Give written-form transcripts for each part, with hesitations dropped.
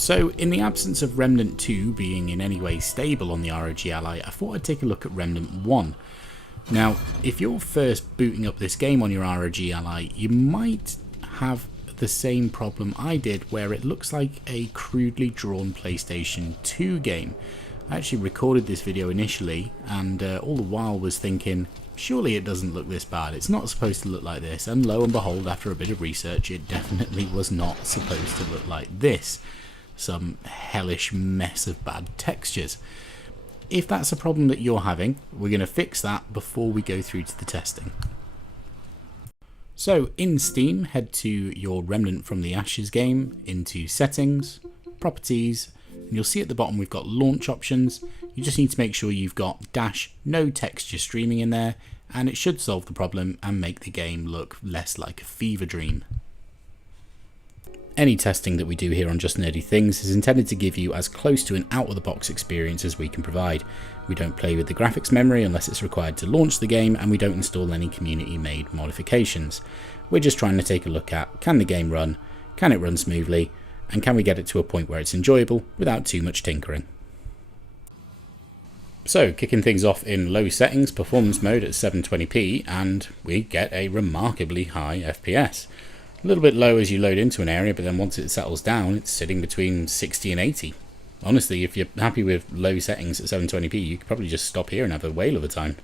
So in the absence of Remnant 2 being in any way stable on the ROG Ally, I thought I'd take a look at Remnant 1. Now, if you're first booting up this game on your ROG Ally, you might have the same problem I did, where it looks like a crudely drawn PlayStation 2 game. I actually recorded this video initially, and all the while was thinking, surely it doesn't look this bad, it's not supposed to look like this, and lo and behold, after a bit of research, it definitely was not supposed to look like this. Some hellish mess of bad textures. If that's a problem that you're having, we're going to fix that before we go through to the testing. So in Steam, head to your Remnant from the Ashes game, into Settings, Properties, and you'll see at the bottom we've got Launch Options. You just need to make sure you've got -no texture streaming in there, and it should solve the problem and make the game look less like a fever dream. Any testing that we do here on Just Nerdy Things is intended to give you as close to an out-of-the-box experience as we can provide. We don't play with the graphics memory unless it's required to launch the game, and we don't install any community-made modifications. We're just trying to take a look at, can the game run, can it run smoothly, and can we get it to a point where it's enjoyable without too much tinkering. So, kicking things off in low settings, performance mode at 720p, and we get a remarkably high FPS. A little bit low as you load into an area, but then once it settles down, it's sitting between 60 and 80. Honestly, if you're happy with low settings at 720p, you could probably just stop here and have a whale of a time.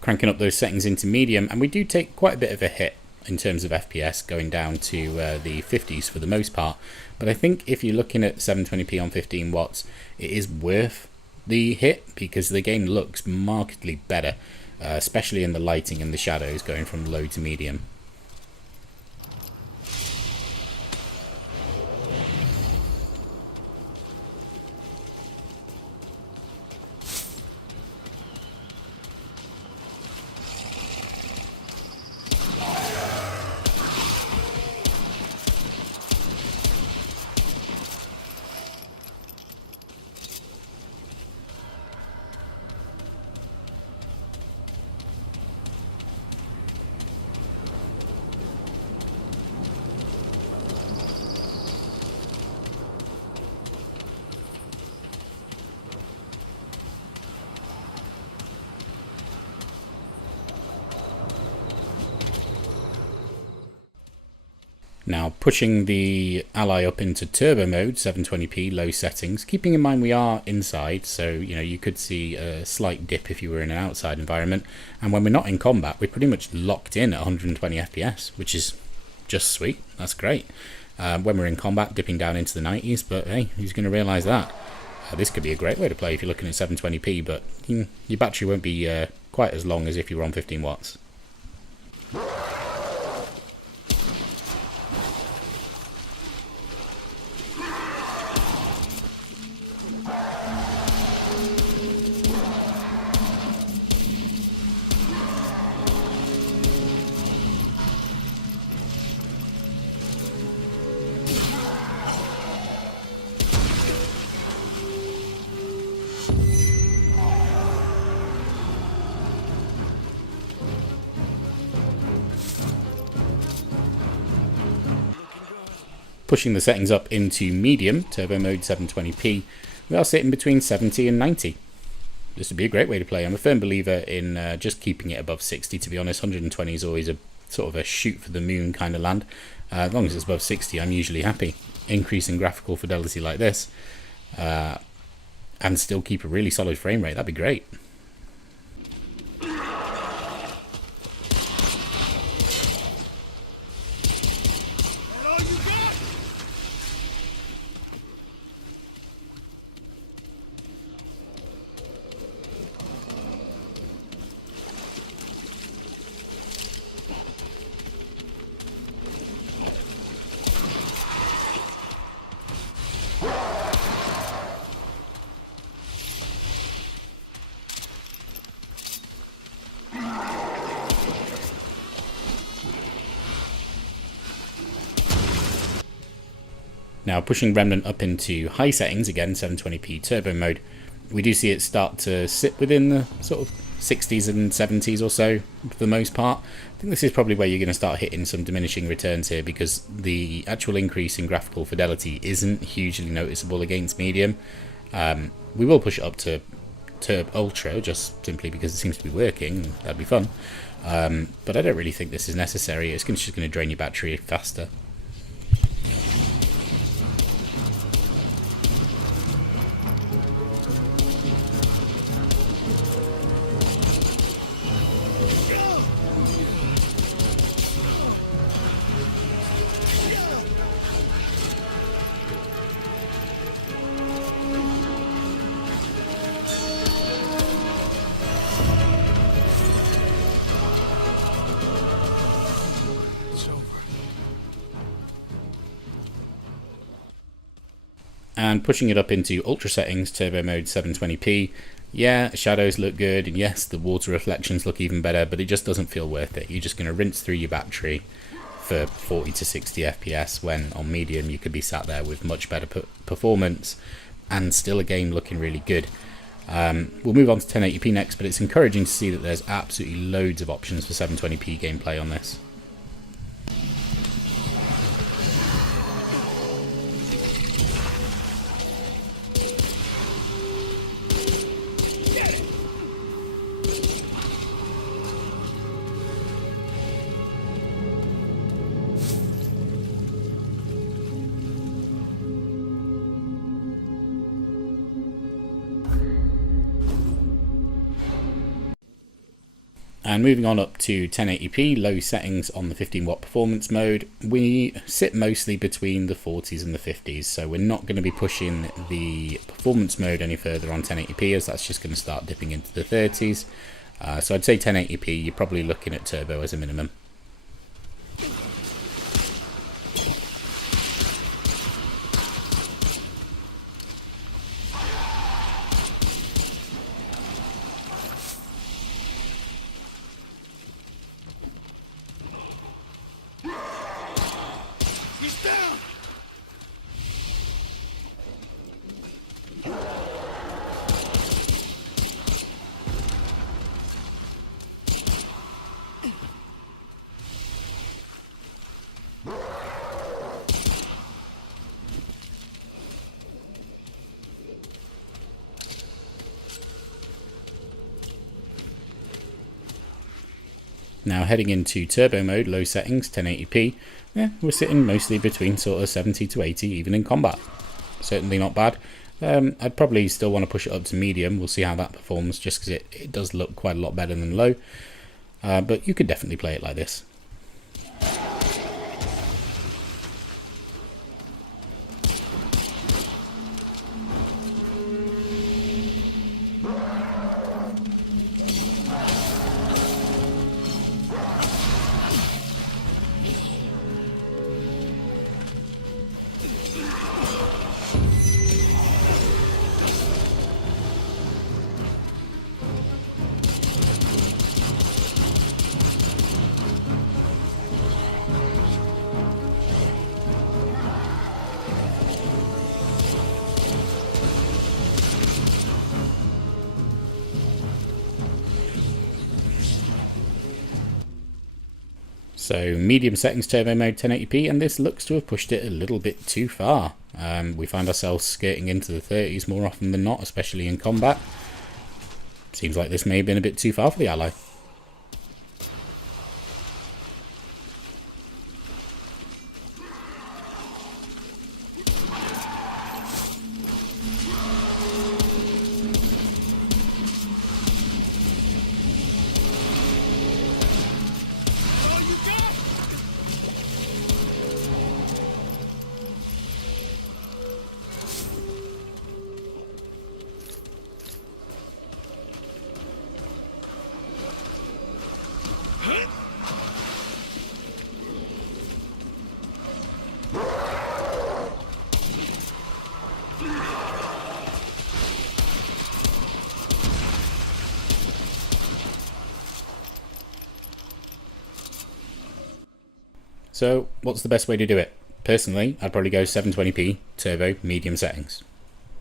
Cranking up those settings into medium, and we do take quite a bit of a hit in terms of FPS, going down to the 50s for the most part. But I think if you're looking at 720p on 15 watts, it is worth the hit because the game looks markedly better, especially in the lighting and the shadows going from low to medium. Now pushing the Ally up into turbo mode, 720p, low settings, keeping in mind we are inside, so you could see a slight dip if you were in an outside environment, and when we're not in combat we're pretty much locked in at 120 FPS, which is just sweet. That's great. When we're in combat, dipping down into the 90s, but hey, who's going to realise that? This could be a great way to play if you're looking at 720p, but your battery won't be quite as long as if you were on 15 watts. Pushing the settings up into medium, turbo mode 720p, we are sitting between 70 and 90. This would be a great way to play. I'm a firm believer in just keeping it above 60, to be honest. 120 is always a sort of a shoot for the moon kind of land. As long as it's above 60, I'm usually happy. Increasing graphical fidelity like this, and still keep a really solid frame rate, that'd be great. Now pushing Remnant up into high settings, again 720p turbo mode, we do see it start to sit within the sort of 60s and 70s or so for the most part. I think this is probably where you're going to start hitting some diminishing returns here, because the actual increase in graphical fidelity isn't hugely noticeable against medium. We will push it up to ultra just simply because it seems to be working, and that'd be fun. But I don't really think this is necessary. It's just going to drain your battery faster. And pushing it up into ultra settings, turbo mode 720p, yeah, shadows look good, and yes, the water reflections look even better, but it just doesn't feel worth it. You're just going to rinse through your battery for 40 to 60 FPS, when on medium you could be sat there with much better performance and still a game looking really good. We'll move on to 1080p next, but it's encouraging to see that there's absolutely loads of options for 720p gameplay on this. And moving on up to 1080p, low settings on the 15-watt performance mode, we sit mostly between the 40s and the 50s, so we're not going to be pushing the performance mode any further on 1080p, as that's just going to start dipping into the 30s. So I'd say 1080p, you're probably looking at turbo as a minimum. Now heading into turbo mode, low settings, 1080p, yeah, we're sitting mostly between sort of 70 to 80 even in combat. Certainly not bad. I'd probably still want to push it up to medium. We'll see how that performs, just because it does look quite a lot better than low. But you could definitely play it like this. So medium settings, turbo mode, 1080p, and this looks to have pushed it a little bit too far. We find ourselves skirting into the 30s more often than not, especially in combat. Seems like this may have been a bit too far for the Ally. So, what's the best way to do it? personally, I'd probably go 720p turbo medium settings.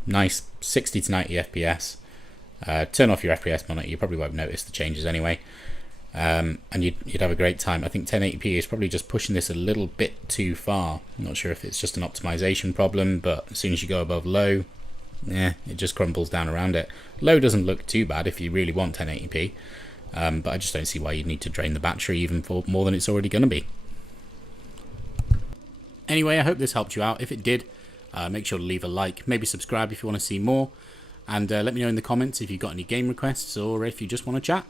Nice 60 to 90 FPS. Turn off your FPS monitor, you probably won't notice the changes anyway. And you'd have a great time. I think 1080p is probably just pushing this a little bit too far. I'm not sure if it's just an optimization problem, but as soon as you go above low, it just crumbles down around it. Low doesn't look too bad if you really want 1080p, but I just don't see why you'd need to drain the battery even for more than it's already going to be. Anyway, I hope this helped you out. If it did, make sure to leave a like, maybe subscribe if you want to see more, and let me know in the comments if you've got any game requests or if you just want to chat.